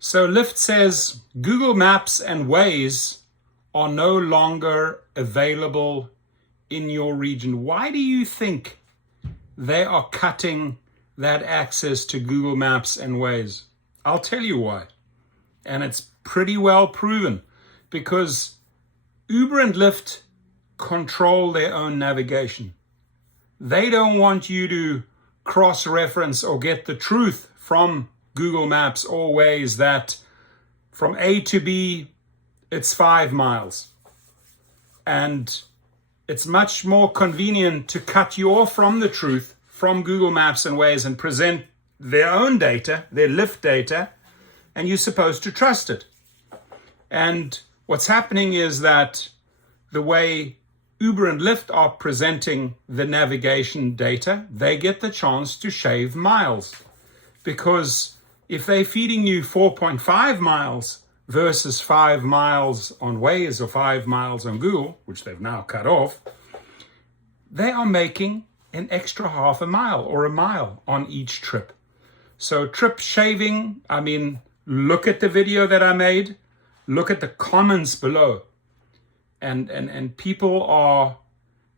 So Lyft says Google Maps and Waze are no longer available in your region. Why do you think they are cutting that access to Google Maps and Waze? I'll tell you why. And it's pretty well proven, because Uber and Lyft control their own navigation. They don't want you to cross-reference or get the truth from Google Maps or Waze that from A to B, it's 5 miles. And it's much more convenient to cut you off from the truth from Google Maps and Waze and present their own data, their Lyft data, and you're supposed to trust it. And what's happening is that the way Uber and Lyft are presenting the navigation data, they get the chance to shave miles. Because if they're feeding you 4.5 miles versus 5 miles on Waze or 5 miles on Google, which they've now cut off, they are making an extra half a mile or a mile on each trip. So trip shaving, I mean, look at the video that I made, look at the comments below. And people are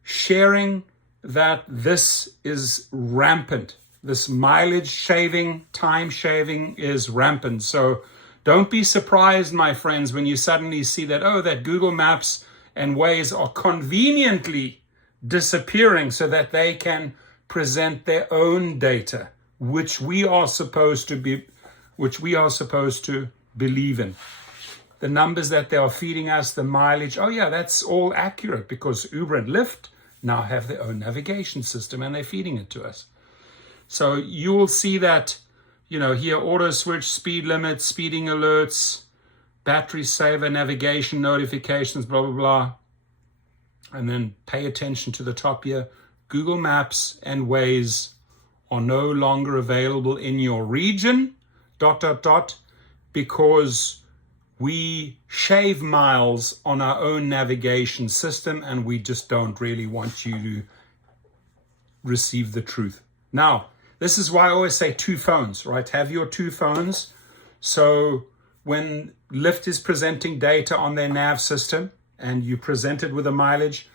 sharing that this is rampant. This mileage shaving, time shaving is rampant. So don't be surprised, my friends, when you suddenly see that, oh, that Google Maps and Waze are conveniently disappearing so that they can present their own data, which we are supposed to believe in. The numbers that they are feeding us, the mileage, oh yeah, that's all accurate, because Uber and Lyft now have their own navigation system and they're feeding it to us. So you will see that, here, auto switch, speed limit, speeding alerts, battery saver, navigation notifications, blah, blah, blah. And then pay attention to the top here. Google Maps and Waze are no longer available in your region, ... because we shave miles on our own navigation system and we just don't really want you to receive the truth. Now, this is why I always say 2 phones, right? Have your 2 phones. So when Lyft is presenting data on their nav system and you present it with a mileage,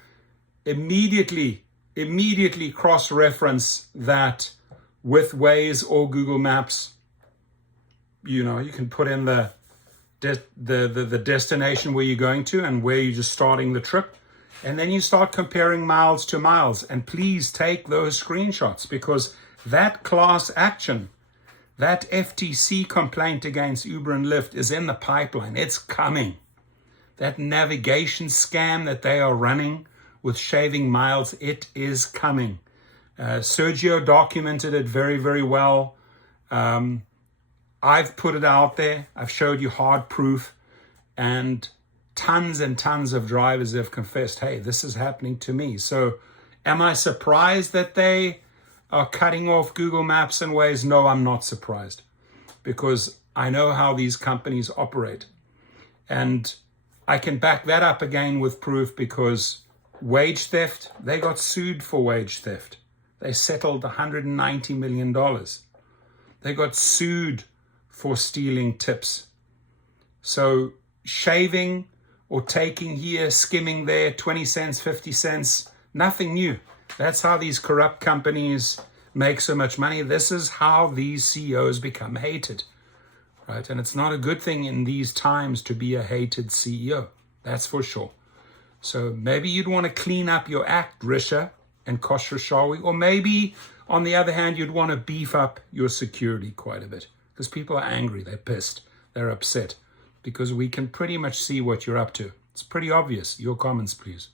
immediately cross-reference that with Waze or Google Maps. You can put in the destination where you're going to and where you're just starting the trip. And then you start comparing miles to miles. And please take those screenshots, because that class action, that FTC complaint against Uber and Lyft is in the pipeline. It's coming. That navigation scam that they are running with shaving miles, it is coming. Sergio documented it very, very well. I've put it out there. I've showed you hard proof, and tons of drivers have confessed, hey, this is happening to me. So am I surprised that they are cutting off Google Maps and Waze? No, I'm not surprised, because I know how these companies operate. And I can back that up again with proof, because wage theft, they got sued for wage theft. They settled $190 million. They got sued for stealing tips. So shaving or taking here, skimming there, 20 cents, 50 cents, nothing new. That's how these corrupt companies make so much money. This is how these CEOs become hated, right? And it's not a good thing in these times to be a hated CEO. That's for sure. So maybe you'd want to clean up your act, Risha and Khosrowshahi, or maybe on the other hand, you'd want to beef up your security quite a bit, because people are angry, they're pissed, they're upset, because we can pretty much see what you're up to. It's pretty obvious. Your comments, please.